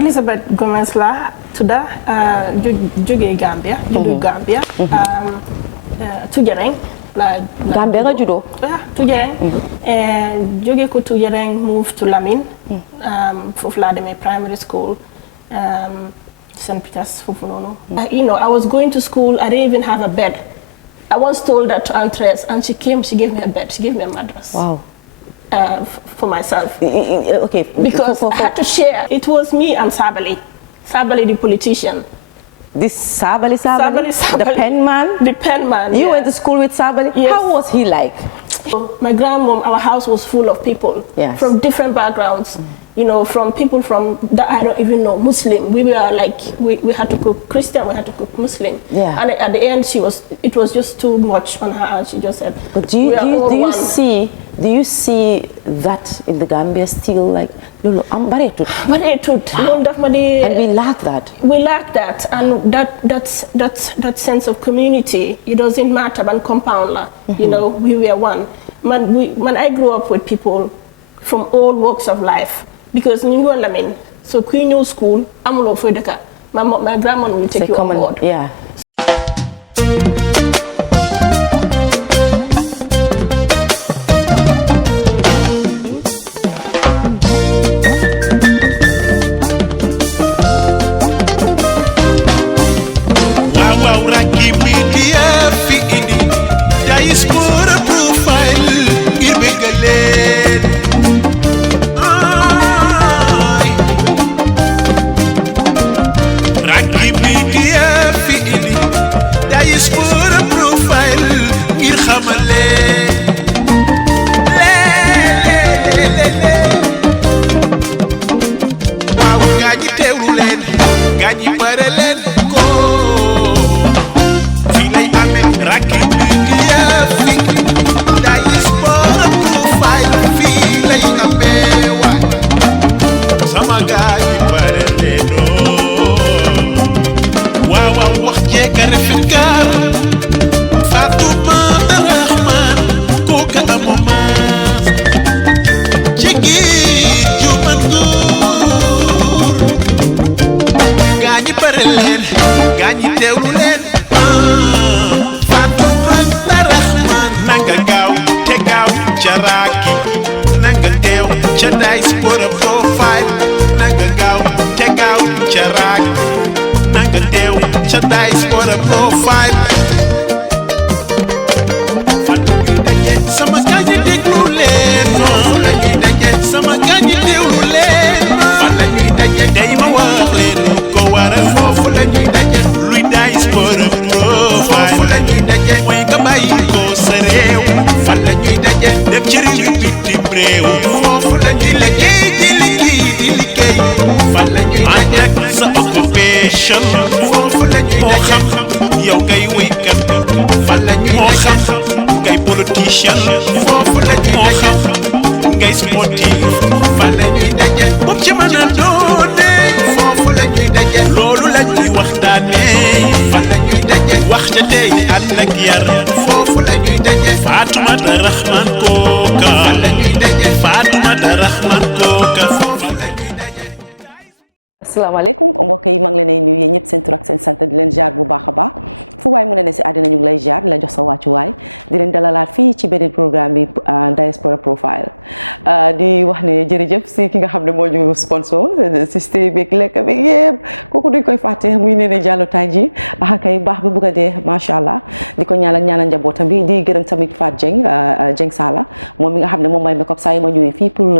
Elizabeth Gomez la tudda jóge Gambia juddu Gambia Tujereng la Gambia nga juddoo Tujereng jóge ko Tujereng moved to Lamin foofu laa demee primary school St. Peter's foofu noonu you know I was going to school I didn't even have a bed I once told that to Altress and she gave me a bed she gave me a mattress wow for myself. Okay. Because I had to share. It was me and Sabali the politician. This Sabali? The pen man? The pen man, You went to school with Sabali? Yes. How was he like? My grandmom, our house was full of people from different backgrounds. You know, from people from that I don't even know, Muslim. We were like, we had to cook Christian, we had to cook Muslim. Yeah. And at the end, it was just too much on her, and she just said, but do you see that in the Gambia still, like, Lolo, I'm baretut. And we lack that. We lack that, and that sense of community. It doesn't matter, but compound. You know, we were one. When I grew up with people from all walks of life, because you know what I mean. So Queen New School, I'm all over the car. My grandma will take you on board. Yeah. Raaki media fi indi Diaspora profile ngir bëggal leen Raaki media fi indi Diaspora profile ngir xamal leen waaw gaa ñi teewlu leen gaa ñi bare leen Raaki media fi Diaspora profile fi lay amee waay sama gaay yi bare leeno waaw wax jeeka rafet gaar Fatoumata Rahman kooka amoo maas jegi ju man góor gaa ñi bare leen gaa ñi teewlu leen Raaki nanga teew ca Diaspora profile nanga gaaw te gaaw ca Raaki nanga teew ca Diaspora profile fan la ñuy daje sama gaañi déglu leen foofu la ñuy daje sama gaañi déglu leen fan la ñuy daje tey ma wax leen ko waral foofu la ñuy daje luy Diaspora profile foofu la ñuy daje mooy nga bàyyi ko sa réew fan la ñuy daje dem ci réew bitim réew foofu la ñuy liggéey di liggéey fan la ñuy daje sa occupation foofu la ñuy daje moo xam yow ngay wéykat fan la ñuy daje moo xam ngay politicien foofu la ñuy daje moo xam ngay sportif fan la ñuy daje bopp ci mën a doone foofu la ñuy daje loolu la ñuy waxtaanee fan la ñuy daje wax ca tey ànd ak yar foofu la ñuy daje Fatoumata Rahman kooka Fatoumata Rahman kooka asalaamaaleykum mbokk yi maa ngi leen di nuyu yéen ñëpp seen tur ak seen sant di leen jaar bu baax a baax fu waay mu ne si àddina ñu ngi lay jaar di la jox sa wàccuwaay di leen dalalaat fii ci beneen programme bi Diaspora profile di wax ne jërëjëf si ki nga xam ne moo ñu sponsor si stay beeg lekk beeg yëpp kooku duñ koy fàtte muy nee ne Jallow Tanji kay baax bi bugg a dee macha allah di ko ñaanal njabootam bi di gërëm tamit Fat Jeng Sala moom mi nga xam ne moom may make up saa yi ma ñëwee fii pour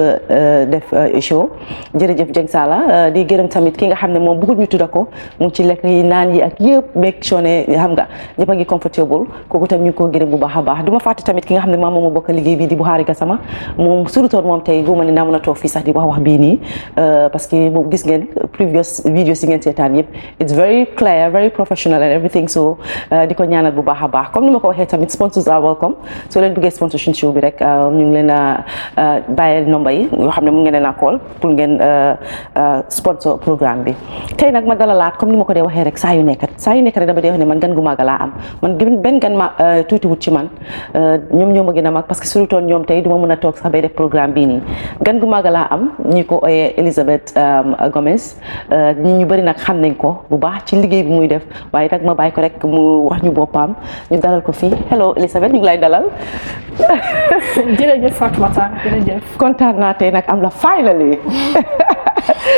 def show jërëjëf Jeng Sala di gërëm tamit ki nga xam ne moom bëggul ñu tudda ko mu ngi ci lekk yi naan yi ak yëpp beeg sone xam nga ñëpp a ngi comfortable kooku tam ñu ngi ko gërëm bu baax a baax du ma fàtte tamit ki nga xam ne maam moom bokk liggéey bi di Buharry Gassama moom surutoon moom tey bu ma ne naa mën a toog fii sax di wax bii nii parce que moom gis ngeen previous videos yi ngeen seetaan yëpp it's very clear very professional and everything so di ko ñaanal bu baax a baax comme ni ma ko waxee tamit sponsors are welcome soo leen bëggee sponsorship show bi rek ñu ngi leen a bàyyil nomba yi yoo xam ne mu ngeen leen a call pour ngeen sponsor programme bi tey nag ma dalalaat comme ni ma ko dee waxee rek saa yu nekk rek dama dee wax ne man gan gu mag laa am man benn gan ma tuuti wut ci man ñoom ñoo ma gën a mag parce que surutoon ñoom tey duma mën a toog sax bay def programme bii nii gan gu mag laa am ñi ko oyee Elizabeth Gomez ñu bëri nag xam nañ ko bu baax ci liggéey bi muy def waaye nag ma bàyyi ko rek mu wax ñu boppam ñu dalal ko fii hello Elizabeth ñu ngi lay dalal. jërëjëf Fatoumata jërëjëf. kontaan naa tey nag am la finally.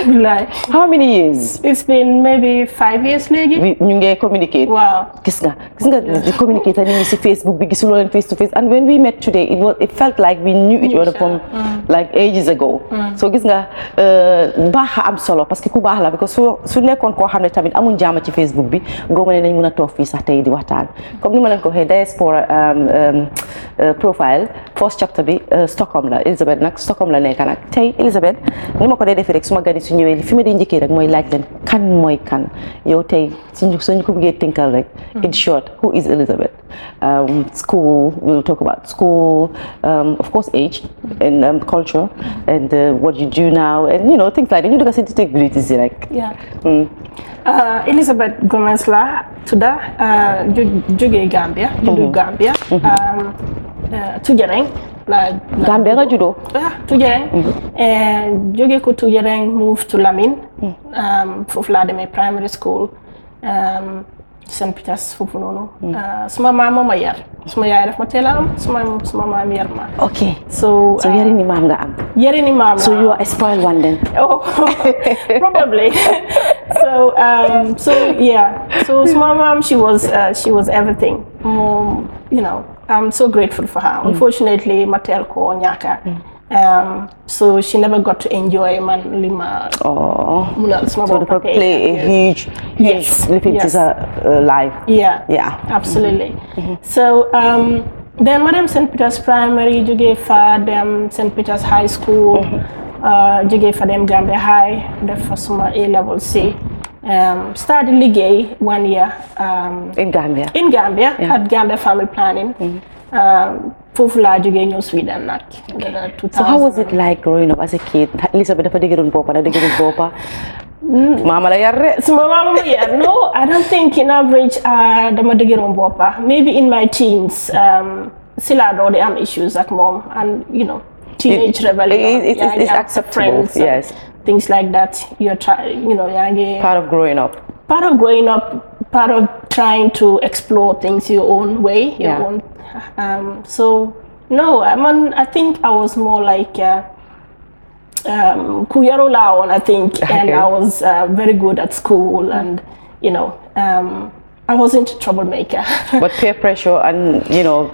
Like, how many years? It's been maybe 5 years léegi. ñu ngi communicate. Wow. Gis nga di communicate ak nit ñi si Facebook bi gisuloo leen face to face and when we met today it felt like we knew each other from like ages ago. So gis nga baax am solo parce que ku baax la because su nekkoon koo xam ne tamit amuñ jaama ci Facebook bi góoma ne nañ mën a toog fii sax tey di waxtaan comme ni ma leen ko waxee Diaspora profile first chapter bi Stockholm la Elizabeth nag Stockholm la nekk nag tey Elizabeth ni ma ko dee defee rek suma gani su ñëwee fi ma di njëkkee rek mooy laaj leen kan mooy kan yow tey suñu ko bëggee tënkal rek in short who is Elizabeth. School, we'll talk about school, of course age and culture and what you do now and you know things like that. You do the take beauty like. Yeah. Elizabeth Gomez la tudda jóge Gambia. Judo Gambia. Tujereng la Gambia nga judo. Tujereng. And jóge ko Tujereng moved to Lamin. Foofu laa demee primary school. St. Peter's foofu noonu. Suma maam moo ma yar. Suma yaay daf ma teel a am suma maam yar ma. Okay. So yari ni maam nga am. Yari ni maam. So you are a spoiled one then. Oh, probably. So yeah. So suma mom, she was everything. You know, I'm so grateful for her. Unfortunately, Matel ko nyaka. So she never got to enjoy man lima. Oh, so they play a huge difference life. Yeah, absolutely. So then Madam St. Peter's Primary, jóge fa dem St. Peter's High School, jóge fa dem Gambia High, def fa suma A-level C. Started liggéey 1 year. In Gambia. At Gambia Family Planning. Foofu laa jógee ñëw Sweden nag. So how was it like growing up as a kid? Elizabeth dafa dëgëroon boppa Mama la yar de. Suma mama ma yar. No, I don't think in average dama dëgëroon boppa. Maybe in my teens si laa doon di am issues ak mom and you know teenage rebellion. It's acceptable, yes. Things like that. You're trying, you know, part of growing up. Part of trying to explore things your own way, your own. So no, I think I was more like Kuyaro Laon, I think, and I was very good at school, and you know, I wasn't a troublemaker. But peer pressure and you know,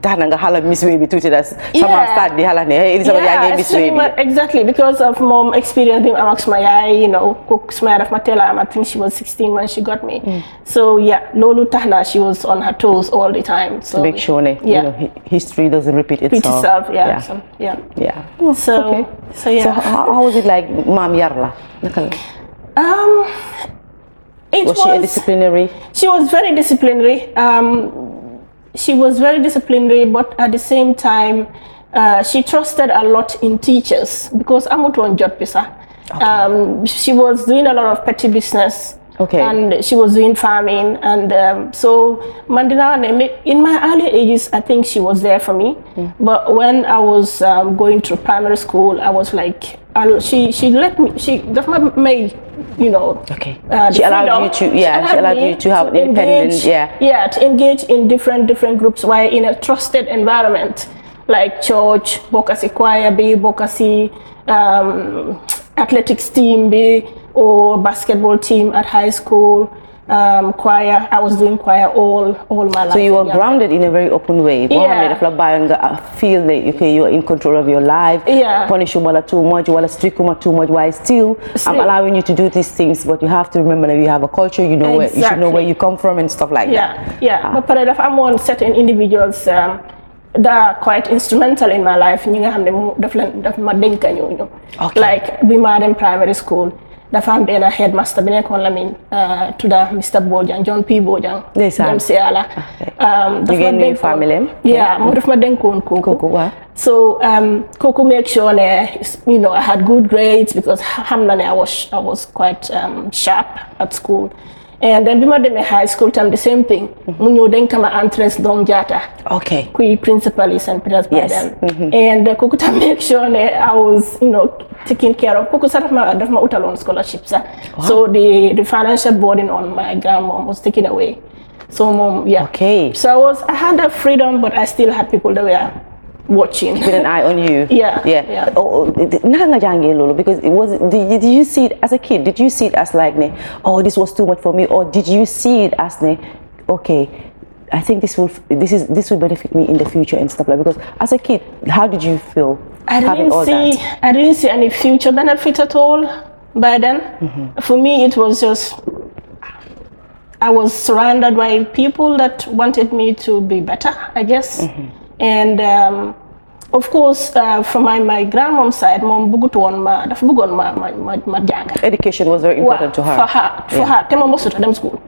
tahananga hala miss baby tuti das sama start di hala ne hey Elizabeth yaa miss baby. Exactly, because of mom experience being amongst my eye, you know, cook smile of Matela. I think she was 16 when she got me. So yeah, Lolu Tahna, she was on her toes all the time. So make sure you know history doesn't repeat itself. So how was it like mom yarla? Was she a disciplinary? She was very disciplinary. She was very disciplinary, but at the same time, she trusted a lot in teachers because I'm not one job pisa. She was doing a lot of petty business. Okay. And she was doing farming, and so Mandina, in my early ages, I think she was there for me. But when I was going to primary school, I was like, she let me, she made, you know. Okay. She allowed you to, she allowed you to have independence, to engage in different groups while in a trusted environment, like church, Bokasi choir, Bokasi athletics team, or basketball team at high school, choir. I was doing choir all my life. So you were grounded in a very open way. Feel that okay, you are in control of your life. Punish you too much, strict too much. While still, I'm allowing you to do these things, but you have to remember that you have a culture. You know where you should know where you come from and stuff like that. But if I'm on certain individuals that are quite instrumental in my life, like we met in primary school. The fam benn headmaster bi nekkoon Lamin tudda Mr. Bojang John P. Bojang dem si yàlla moo def ma dénkoon kooku so kooku make sure ne you know I had good grades because xam na ne I was quite sharp at school And then bima deme high school time the same thing. Munyo den kama entrance dong jata. Okay. Kui principal is St. Peter's by Yes. then. And kukuta make sure I was, taking care of kuku dafma utalon scholarships. So the financial burden on my grandmom was taken away. So mom, yeah. Okay. So I had that freedom, but I still had people that were watching. With an eye on you. Yeah. Naka nga jàngee loolu because it was. Did you see it as a kid? Did you see it as like ne, oh, this was too much for me, or did you see it as ne, okay, I think this will benefit me in the future and stuff like that? Because as a kid, how did you feel having all that? I didn't see any future benefit at all by then. For me, it was just I was surrounded by people that wanted me to be better, I guess. And of course, from my grandmom's side, mom bugutuon ma janga. Education was very important to her. For her, te mom was to them school.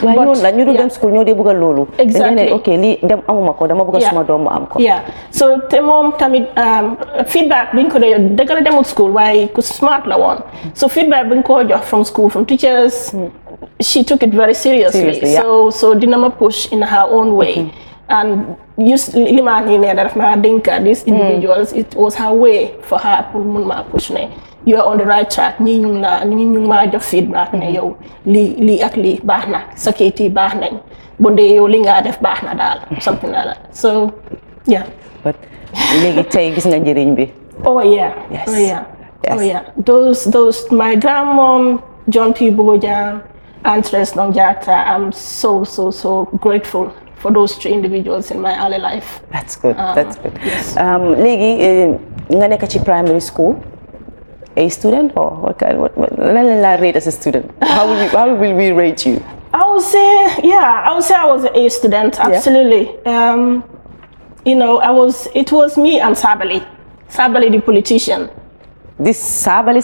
Why you do them school ñoo dee bëgg loolu. Exactly. Okay, lii dem amuma ko dama bëgg suma doom mu am ko. Yeah. So te mom tamit feedback biñ ko dee dëgg la demut school waaye ku smart la woon. So feedback biñ ko jox from school, from teachers, she took it very seriously. So dina ma push in her own way. And these individuals, it was her way for her to push me. You are on the right track. You feedback. Li akli bahna, saketi bahna. Bonde yo linga def bahna dal, something like that. So, yeah. But legi tay gis nga njëriñ bi. Oh yeah. Yes. Oh yeah. Yes. Oh yeah. Those my grandmom, John P. Bogojan, and Tres Nongjata, I'm so grateful for those three individuals in my early life. That's good. That's good. Yes. Léegi nga nekk ci primary school, a student or what kind? What rate as a student? How will we rate you? I would say I was an A student. Absolutely. Yeah. It was me and Sabali the politician. This Sabali,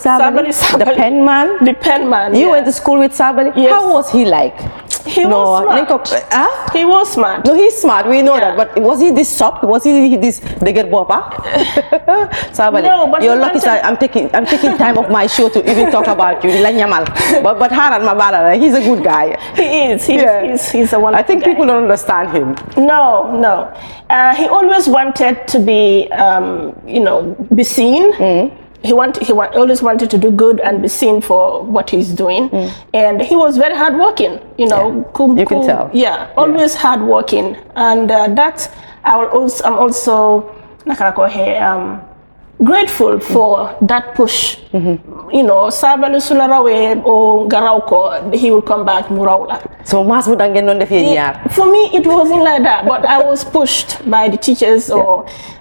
the pen man? The pen man. You went to school with Sabali? Yes. How was he like? He was smart. He was smart. No, he's smart. We know that. But was he this soft? Was he this digger bopa? Sabali, No, but you're lucky. I'm taking time off my show to even talk about you. But Haran Mabara, he's a good guy. He is. He's a wonderful I think guy. people don't understand him. No. He always wanted to be, be seen. He always wanted to do good and be seen for what he's doing, and he was very hardworking. You can tell. Yeah, always hardworking, and that I'm also grateful for that push. Sabalu Sularawe or Garauko, he will come back Muraula. So mas mo dangen non def yar. For me, it wasn't like that, but I was pushed by the teachers.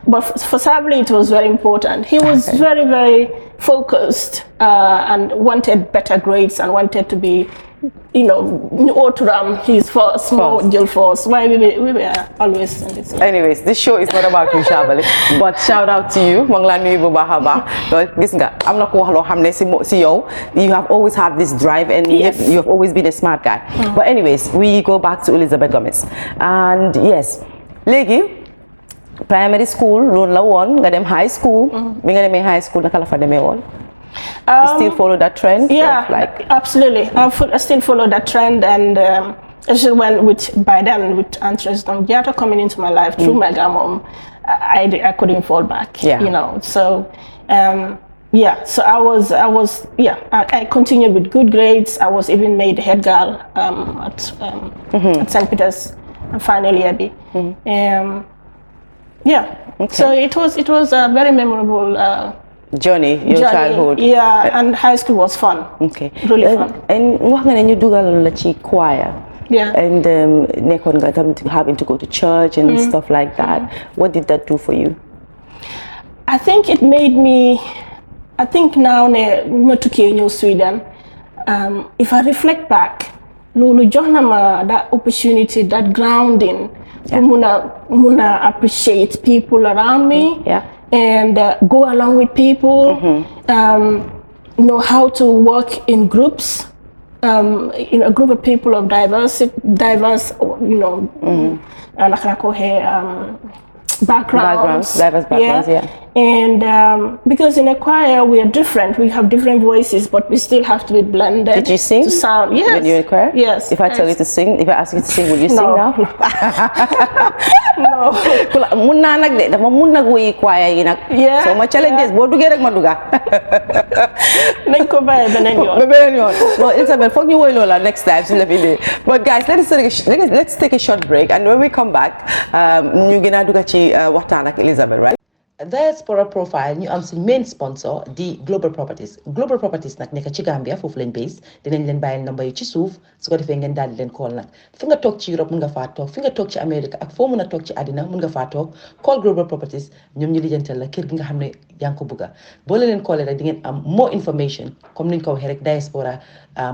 But for Sabali, it was very important. He was very, very focused and wanted better grades and wanted to be, Oturam, his first, module first. Why we were always in this. Anyways, this show is not about you, Sabali, but shout out to you, Mangla Nui Bubahaba. I'm not you have always had this drive and you have always been a smart guy. But anyways, we go back to Elizabeth Gomez. And yes, Legi, primary school, loan la won, got them high school, high school, nakala fa deme won. You still follow that trend? Yeah, absolutely. I still follow that trend, and especially by then with Andres Dongiato coming into my life through my grandmom, I couldn't fall back. Yeah. So so I continued with good grades. I was even made head girl at St. Peter's final year B. So it was a very memorable journey, childhood. Yeah, and high school was fun. Okay. Really fun. And what when you do la chi choir? Yeah. And having to go to church and stuff like that. What did that do for you? I think it made me. I think now in Sweden, if I reflect back, Lulu Johnama, that opportunity, that grounding, muna appreciate people around me. Yeah. And go along with people, know how to work in groups, in a group of people of diverse, diverse backgrounds. Diverse backgrounds, And because in a choir we are different, we have different voices, but we still have to be blended. Did you sing to sound? Yes. When you were in choir? Yes. If I tell you to sing, if I ask you to sing, will you sing No. now? No. Mun naa nag de dama mun nag woyi choir yi nag. Yeah, So ma challenges boo duggee rek ma dugga. Nañ ko bàyyi beneen yoon. beneen yoon. No, Elizabeth, foog ñu woy loola next time si la fi dee. But guys, let's take a short break, and when we come back, ñu gën a dugga ci waxtaan ak Elizabeth, right? Diaspora profile ñu am suñ main sponsor di Global Properties nag nekk ci Gambia foofu lañ base dinañ leen bàyyil number yi ci suuf su ko defee ngeen daal di leen call nag fi nga toog ci Europe mun nga faa toog fi nga toog ci Amérique ak foo mun a toog ci àddina mun nga faa toog call Global Properties ñoom ñu lijjantal la kër gi nga xam ne yaa ngi ko bëgga boo leen callee rek di ngeen am more information comme niñ ko waxee rek Diaspora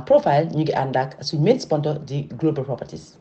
profile ñu ngi ànd ak suñ main sponsor di Global Properties.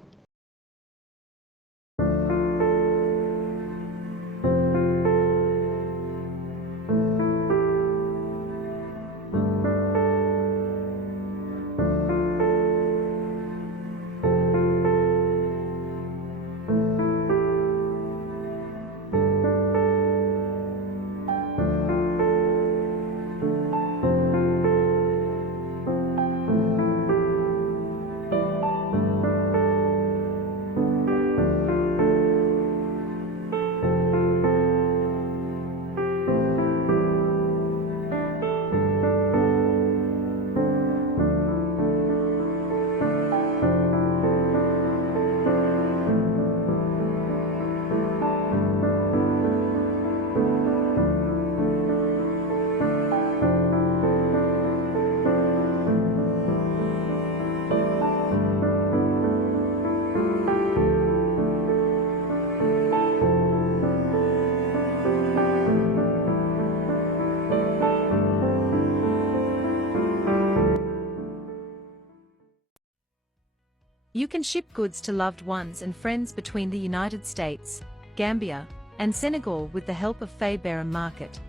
You can ship goods to loved ones and friends between the United States, Gambia, and Senegal with the help of Faye-Beram Market.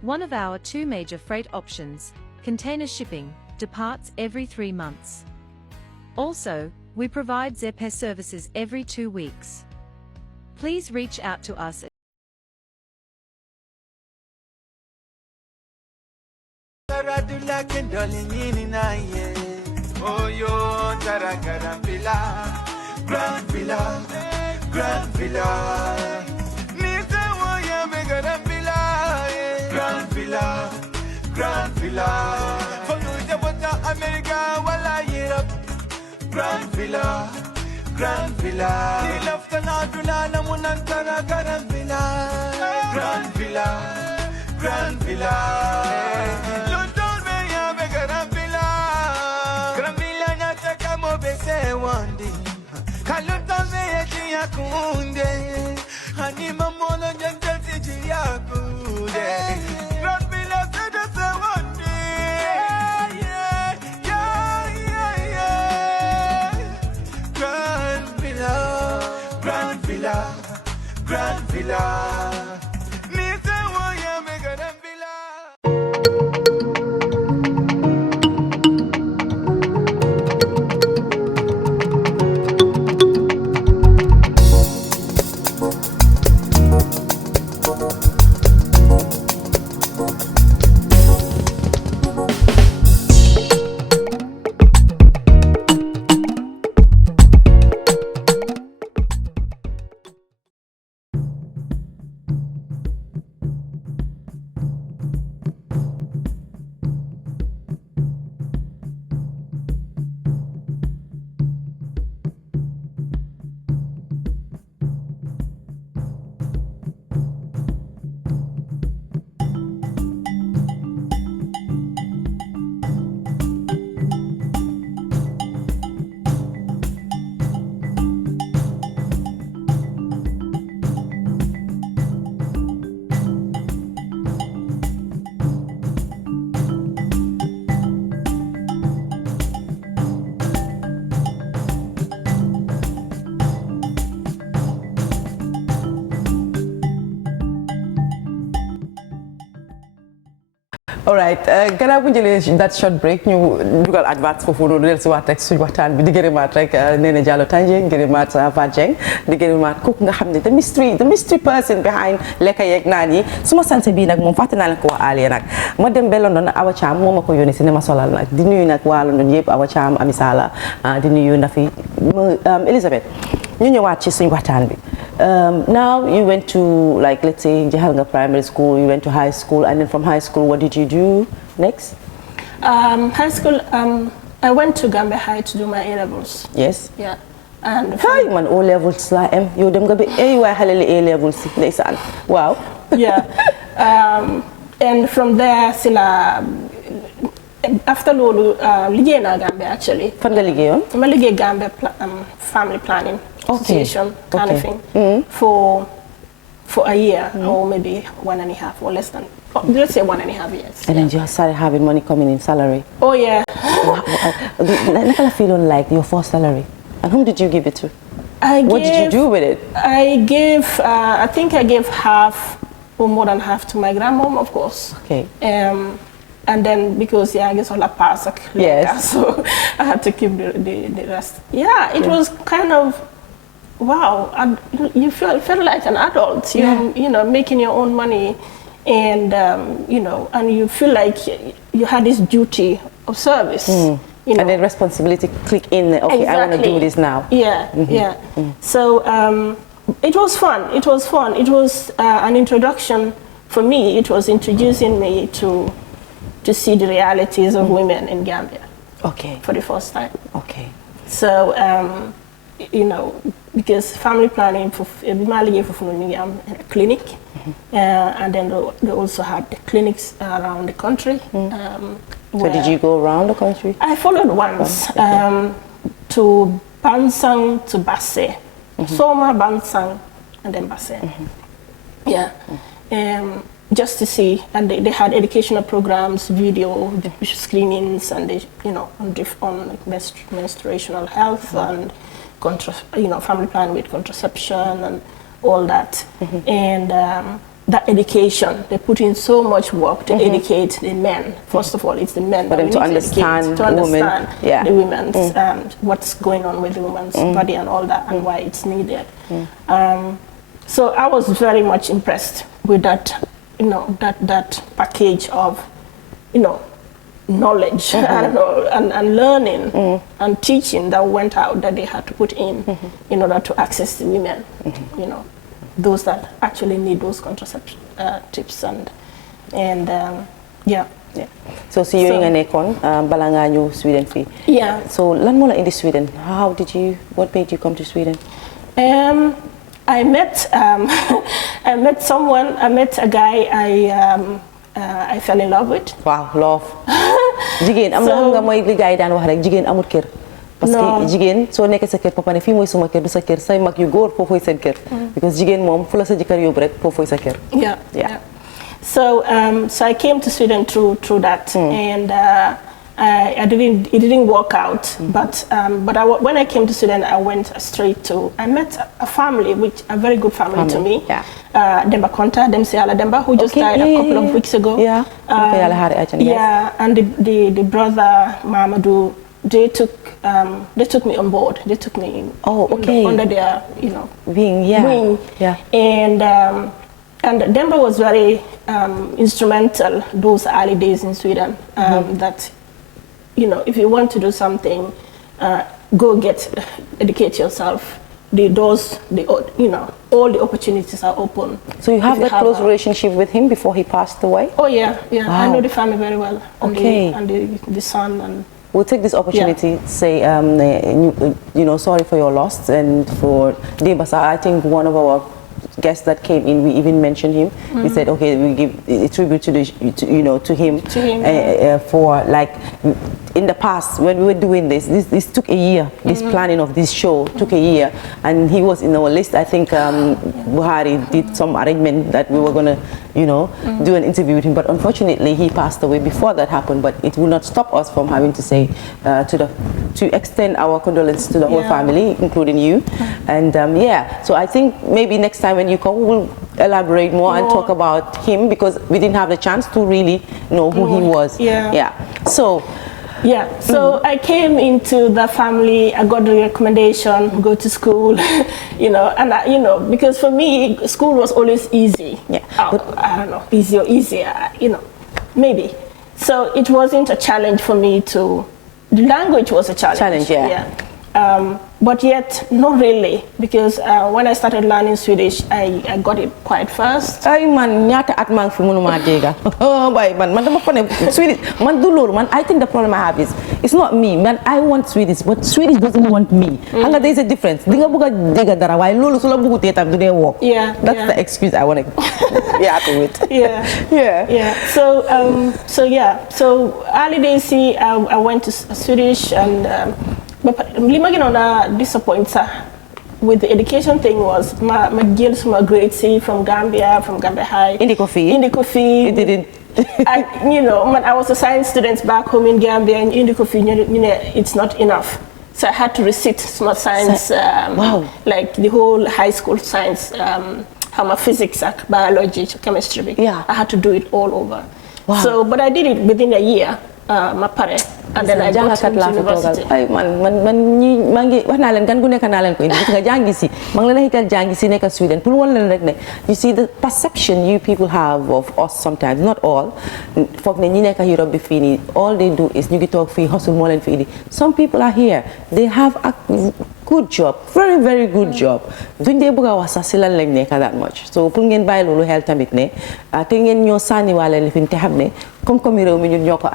One of our 2 major freight options, container shipping, departs every 3 months. Also, we provide Zepay services every 2 weeks. Please reach out to us. Oh, yo, Taragara Villa, Grand Villa, Grand Villa. Nita Waya Megara Villa, Grand Villa, Grand Villa. For you, Jabota, America, Walla Europe, Grand Villa, Grand Villa. He left the Nadula, Namunantara, Grand Villa, Grand Villa, Grand Villa. all right gannaaw bu jëlee that short break ñu dugal advert foofu noonu del si waat rek suñu waxtaan bi di gërëmaat rek Néné Jallow Tandieng gërëmaat Fat Dieng di gërëmaat kooku nga xam ne the mystery person behind lekka yeeg naan yi suma sanse bii nag moom fàtte naa leen ko wax aaliya nag ma dem ba London Awa Cham moo ma ko yónnee si ne ma solal nag di nuyu nag waa London yëpp Awa Cham Ami Sala di nuyu Nafi Elizabeth ñu ñëwaat ci suñu waxtaan bi now you went to like let's say jeexal nga primary school, you went to high school, and then from high school what did you do next? High school I went to Gambia High to do my A-levels. Yes. Yeah. And hi man O levels la am yow dem nga ba waay xale li A levels si ndeysaan waaw. Yeah. And from there sila after loolu liggéey naa Gambia actually. Fan nga liggéeyoon? Ma liggéey Gambia family planning association kind of thing for a year or maybe 1.5 or less than let's say 1.5 years. And then you started having money coming in, salary. Oh yeah. Naka la feeling like your first salary? And whom did you give it to? What did you do with it? I gave I think I gave half or more than half to my grandmom, of course. Okay. And then because I guess all that passed, yes. So I had to keep the rest. Yeah, it was kind of wow. You felt like an adult. You know, making your own money, and you know, and you feel like you had this duty of service. You know. And then responsibility click in. Okay, exactly. I want to do this now. Yeah, yeah. So it was fun. It was fun. It was an introduction for me. It was introducing me to see the realities of women in Gambia. Okay. For the first time. Okay. So you know, because family planning for a clinic, and then they also had the clinics around the country. So did you go around the country? I followed once to Bansang to Basse, Soma, Bansang, and then Basse. Yeah, just to see, and they had educational programs, video screenings, and they, you know, on menstruational health and family planning with contraception and all that, and. That education, they put in so much work to educate the men. First of all, it's the men for them to understand the women's what's going on with the woman's body and all that, and why it's needed. So I was very much impressed with that, you know, that package of, you know, knowledge and learning and teaching that went out that they had to put in order to access the women, you know. Those that actually need those contraception tips and yeah. So you're in Nekon, balanga ñu Sweden fee. Yeah. So lan mo la indi Sweden? What made you come to Sweden? I met I met someone. I met a guy I fell in love with. Wow, love. Jigéen am na xam nga mooy li gars yi daan wax rek jigéen amut kër. Parce que jigéen soo nekkee sa kër papa ne fii mooy suma kër du sa kër say mag yu góor foofooy seen kër. Because jigéen moom fu la sa jëkkër yóbbu rek foofooy sa kër. Yeah. So I came to Sweden through that, and it didn't work out. But when I came to Sweden, I went straight to. I met a family, a very good family to me. Yeah. Demba Konta, Demsiala Demba, who just died a couple of weeks ago. Yeah. And the brother Mamadou. They took me on board. They took me under their, you know, wing. Yeah. And Demba was very instrumental those early days in Sweden. That, you know, if you want to do something, go educate yourself. The doors, you know, all the opportunities are open. So you have that close relationship with him before he passed away? Oh yeah. Wow. I know the family very well. And the son and. We'll take this opportunity to say, you know, sorry for your loss and for Debasa. I think one of our guests that came in, we even mentioned him. We said, okay, we give a tribute to him. For like in the past when we were doing this took a year. This planning of this show took a year, and he was in our list. I think Buharry did some arrangement that we were gonna, you know, do an interview with him, but unfortunately he passed away before that happened. But it will not stop us from having to say to extend our condolences to the whole family, including you. And so I think maybe next time when you come, we'll elaborate more and talk about him, because we didn't have the chance to really know who he was. So I came into the family. I got the recommendation, go to school, and because for me, school was always easy. I don't know, easy or easier, maybe. So it wasn't a challenge for me the language was a challenge. But yet, not really, because when I started learning Swedish, I got it quite fast. Ay man, nyata at man fi munuma dega. Oh boy, man dama fane Swedish. Man do lolu, man. I think the problem I have is it's not me, man. I want Swedish, but Swedish doesn't want me. Hanga there is a difference. Dinga buga dega dara why lolu sula bugu te tam do they work. That's the excuse I want to be happy with. So early days, I went to Swedish and. But lima disappoints with the education thing was my girls from grade C from Gambia High. In the coffee. It didn't. I was a science student back home in Gambia, and in the coffee, it's not enough. So I had to recite smart science, like the whole high school science, physics, biology, chemistry. I had to do it all over. So, but I did it within a year. And then I got to university. Ay man mangi wax na len gan gu nek na len ko indi nga jangi si mang la hital jangi si nek Sweden pour won len rek ne you see the perception you people have of us sometimes, not all, fokk ne ñi nek Europe bi fini all they do is ñu ngi tok fi hustle mo len fi indi. Some people are here, they have a good job, very very good job, duñ dé bëgga wax sax ci lan lañ nek that much. So pour ngeen bay lolu xel tamit ne te ngeen ñoo sani walé li fi te xamné comme réew mi ñun ñoko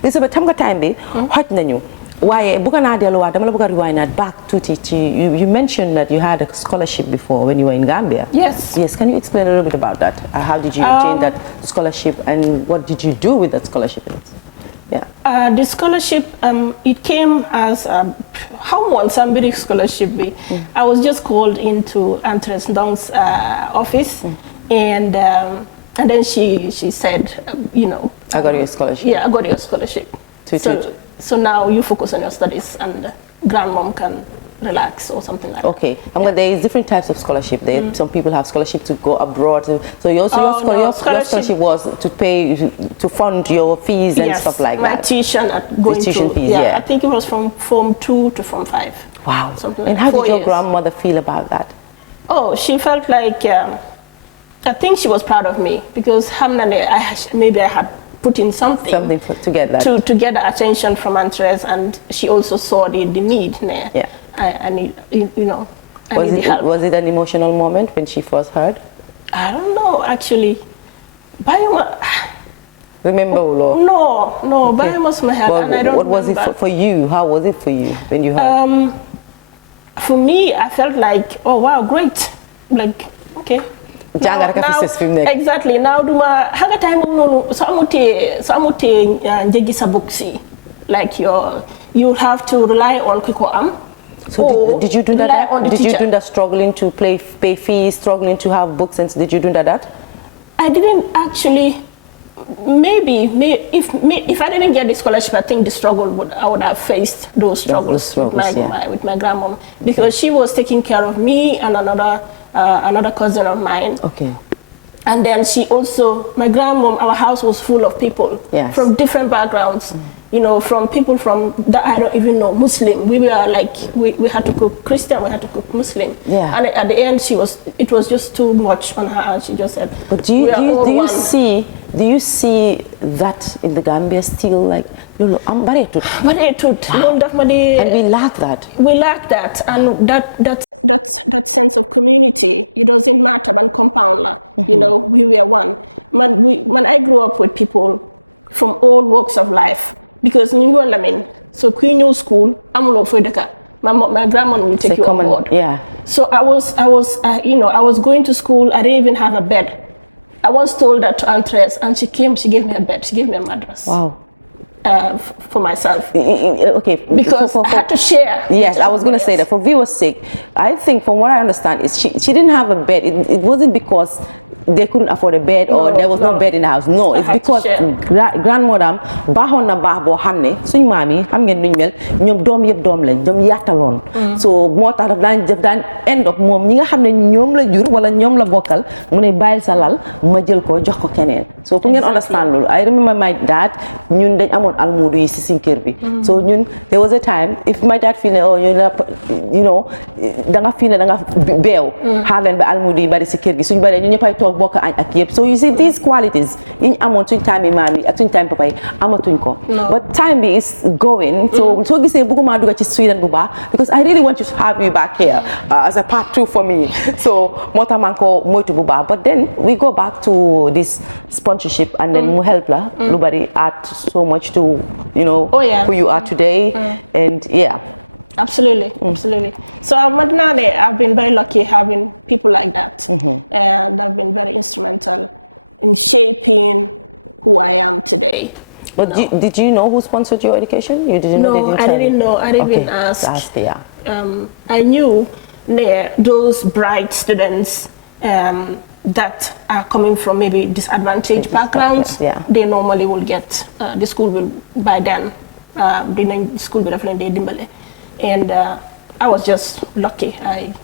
This is a time be hot nañu waaye bëgg naa delluwaat dama la bëgg a rewind back to you mentioned that you had a scholarship before when you were in Gambia. Yes, can you explain a little bit about that? How did you obtain that scholarship and what did you do with that scholarship? The scholarship it came as how one somebody scholarship be. I was just called into Andres Dong's office and then she said I got your scholarship. Yeah, I got your scholarship. So now you focus on your studies and grandmom can relax or something like that. Okay. There is different types of scholarship. Some people have scholarship to go abroad. So your scholarship was to fund your fees and stuff like that. My tuition fees. I think it was from Form 2 to Form 5. Wow. Something and how did your grandmother feel about that? Oh, she felt like I think she was proud of me because maybe I had put in something to get that. To get the attention from Andres, and she also saw the need there. Yeah. I need, you know, I need the help. Was it an emotional moment when she first heard? I don't know, actually. Remember, Ulo? No, but I must my head, and I don't. What was it for you? How was it for you when you heard? For me, I felt like, oh wow, great, like okay. Exactly. Now, duma haga time so amute njegi sa boxi, like you have to rely on kiko am. So did you do that? Did you do that, struggling to pay fees, struggling to have books, and did you do that? I didn't actually. Maybe if I didn't get the scholarship, I think the struggle I would have faced those struggles with my grandmom, because she was taking care of me and another cousin of mine. Okay. And then she also, my grandmom, our house was full of people from different backgrounds. You know, from people from that I don't even know, Muslim. We were like, we had to cook Christian, we had to cook Muslim. Yeah. And at the end, it was just too much on her, and she just said, but do you see that in the Gambia still, like, I'm baretut. And we lack that. We lack that, and that sense of community. It doesn't matter, but compound. You know, we were one. When I grew up with people from all walks of life, because so Queen New School, I'm for the my grandma will take you on board. Yeah. So I was going to school. I didn't even have a bed. I once told that to Andres, and she gave me a bed. She gave me a mattress. Wow. For myself. Okay. Because I had to share. Yes, I was going to say that for viewers' sake. I think from what I understand is she didn't have a bed. It wasn't because they couldn't afford a bed or there was no bed in the house. No, it's because grandmother baaxoon na baax boo xam ne suñ maam yi xam ngeen nuñ mel ñoom doom yëpp doom lañ ñoom yaataloon. So moo tax daf daan end up moom ñi nga xam ne ñoom la jur wala ñoom la bokkal mu ne bàyyil sa lal ma jël ko jox ko keneen. So pour ngeen understand loolu. I remember my dad ñun dañ amoon almuudu yi si suñ kër bi. So ñun there was a time if my dad feel ne you know da nga feel ne da nga beew xaar leen ba almuudu yi bari si kër gi suñ baree ñu ñëppay toog bokk añ ak yëpp. So you see these qualities yi ñu amoon suñ time yi maam yi ak suñ time papa yi amatuñ ko. But time bi is going. So soo gisee bëgguma dugg ci Sweden bu baax because I really want to have you back here as a part 2 for me. So moo tax maa ngi ko moytu bu baax. But then we go back to this sponsorship and then mu help la lu bari add so much to who you are today and Absolutely. So Madinane, I've been very lucky having people like that, and I've been very instrumental in shaping who I am today. But did you know who sponsored your education? You didn't know? No, I didn't know. I didn't even ask. I knew those bright students that are coming from maybe disadvantaged backgrounds. They normally will get the school will by then. The school will definitely dimbale. And I was just lucky. I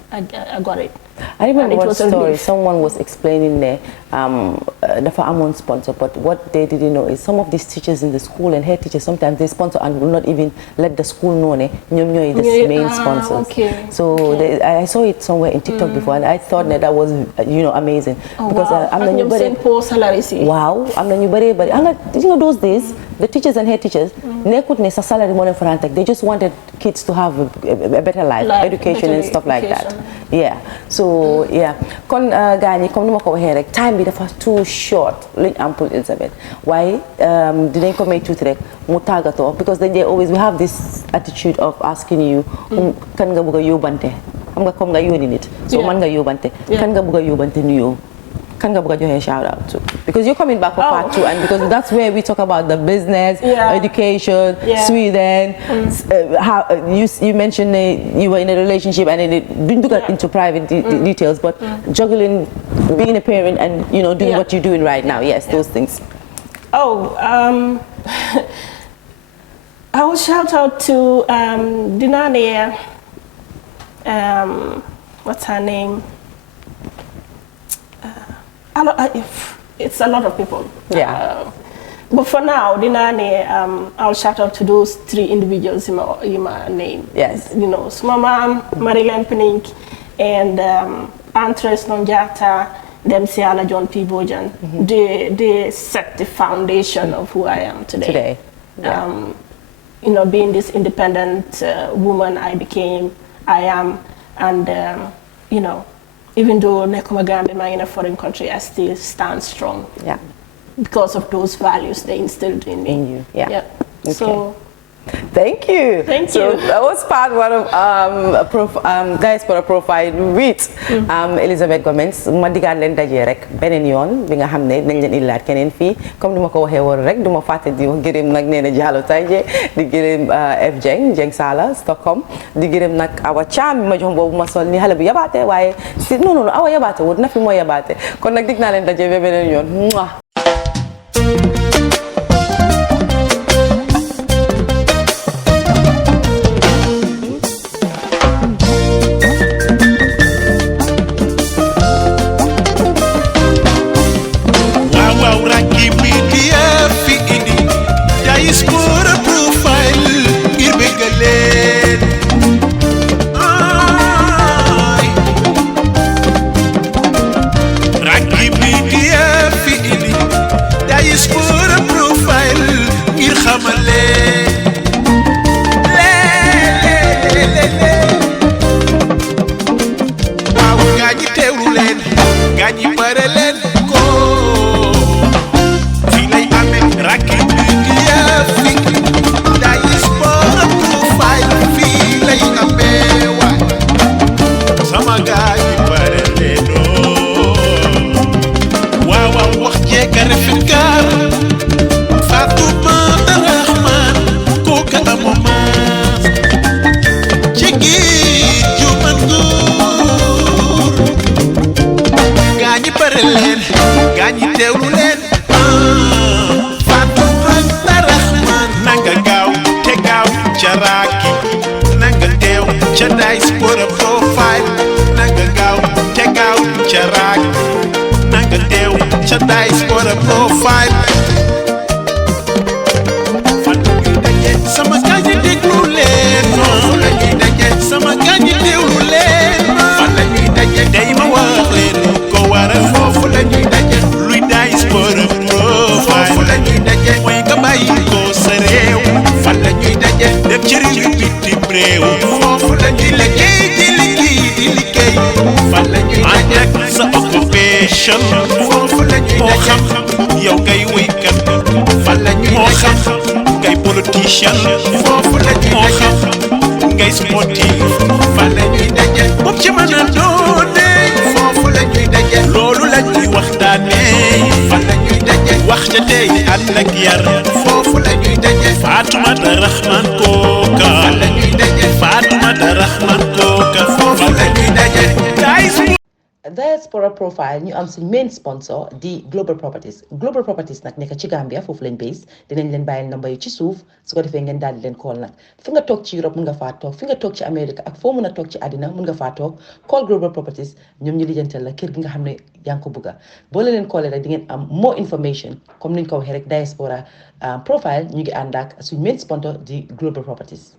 got it. I remember one story. Someone was explaining there, the amount sponsor, but what they didn't know is some of these teachers in the school and head teachers, sometimes they sponsor and will not even let the school know the main sponsors. I saw it somewhere in TikTok before, and I thought that was amazing. Because I'm the new body. Wow, I'm the new body, but those days the teachers and head teachers they couldn't salary money for Antec. They just wanted kids to have a better life, education and stuff like that. Yeah. So kon gaañi comme numa ko waxee rek time bi dafa too short luñ am pour Elizabeth waaye dinañ ko may tuuti rek mu tàggatoo because they always we have this attitude of asking you kan nga bëgg a yóbbante xam nga comme nga yónni nit so man nga yóbbante kan nga bëgg a yóbbante nuyoo kan nga bëgg a joxe shout out to because you're coming back for part 2 and because that's where we talk about the business education Sweden how you mentioned you were in a relationship and it didn't get into private details but juggling being a parent and doing what you're doing right now those things. I will shout out to Dinane what's her name? It's a lot of people. But for now, Dinane, I'll shout out to those 3 individuals in my name. Yes. So my mom, Marilyn Penink, and Andres Nonjata, Dem si Yàlla John P. Bojang, they set the foundation of who I am today. Yeah. You know, being this independent woman I am, and you know, even though Nekuma Gambia, I'm in a foreign country, I still stand strong. Yeah. Because of those values they instilled in me. In you, yeah. Okay. So. Thank you. So that was part one of Diaspora Profile with Elizabeth Gomez. Ma digaat leen dajee rek beneen yoon bi nga xam ne nañ leen illaat keneen fii comme ni ma ko waxee woon rek du ma fàtte di gërëm nag nee na Diallo Taye di gërëm F Jeng Sala Stockholm di gërëm nag Awa Caam ma jox boobu ma sol ni xale bu yabaate waaye si non Awa yabaate wut na fi moo yabaate kon nag dig naa leen dajee ba beneen yoon. Raaki media fi indi Diaspora Profile ngir bëggal leen Raaki media fi indi Diaspora Profile ngir xamal leen waaw gaa ñi teewlu leen gaa ñi bare leen Raaki media fi Diaspora Profile fii lay amee waay sama gaay yi bare leenoo waaw waaw wax jeeka rafet gaar Fatoumata Rahman kooka amoo maas ci géej ju man góor gaa ñi bare leen gaa ñi teewlu leen Raaki nanga teew ca Diaspora Profile nanga gaaw te gaaw ca Raaki nanga teew ca Diaspora Profile fan la ñuy daje sama gaañ yi déglu leen fan la ñuy daje sama gaañ yi déglu leen fan la ñuy daje tey ma wax leen ko waral foofu la ñuy daje luy Diaspora Profile foofu la ñuy daje mooy nga bàyyi ko sa réew fan la ñuy daje dem ci réew bitim réew foofu la ñuy liggéey fan la ñuy daje ànd ak sa occupation foofu la ñuy daje moo xam yow ngay wéykat fan la ñuy daje moo xam ngay politicien foofu la ñuy daje moo xam ngay sportif fan la ñuy daje bopp ci mën a doone foofu la ñuy daje loolu la ñuy waxtaanee fan la ñuy daje wax ca tey ànd ak yar foofu la ñuy daje Fatoumata Rahman kooka fan la ñuy daje Fatoumata Rahman kooka foofu la ñuy daje Diaspora Profile ñu am suñ main sponsor di Global Properties nag nekk ci Gambia foofu lañ base dinañ leen bàyyil number yi ci suuf su ko defee ngeen daal di leen call nag fi nga toog ci Europe mun nga faa toog fi nga toog ci Amérique ak foo mun a toog ci àddina mun nga faa toog call Global Properties ñoom ñu lijjantal la kër gi nga xam ne yaa ngi ko bëgga boo leen callee rek di ngeen am more information comme niñ ko waxee rek Diaspora Profile ñu ngi ànd ak suñ main sponsor di Global Properties.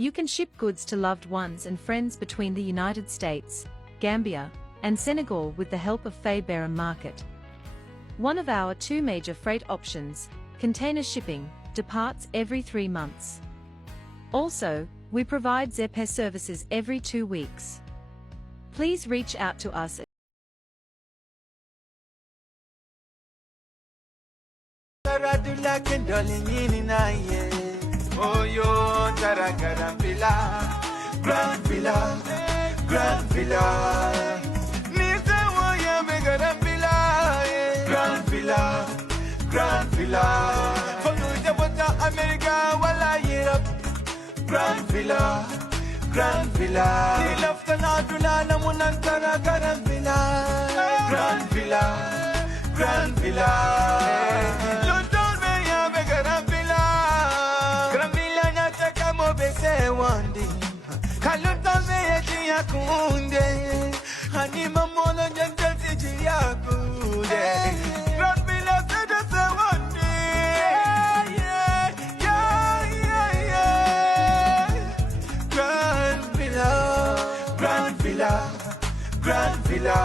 You can ship goods to loved ones and friends between the United States, Gambia, and Senegal with the help of Fay Market. One of our 2 major freight options, container shipping, departs every 3 months. Also, we provide Zepair services every 2 weeks. Please reach out to us. Oh, yo, Taragara Villa, Grand Villa, Grand Villa. Nita Waya Megara Villa, Grand Villa, Grand Villa. For you, Jabota, America, Walla Europe, Grand Villa, Grand Villa. He left the Nadula, Namunantara, Grand Villa, Grand Villa, Grand Villa. One day, Kaluta me a kunde, Anima Mona Jantel Yakude. Grand Villa said us one day, Grand Villa, Grand Villa, Grand Villa.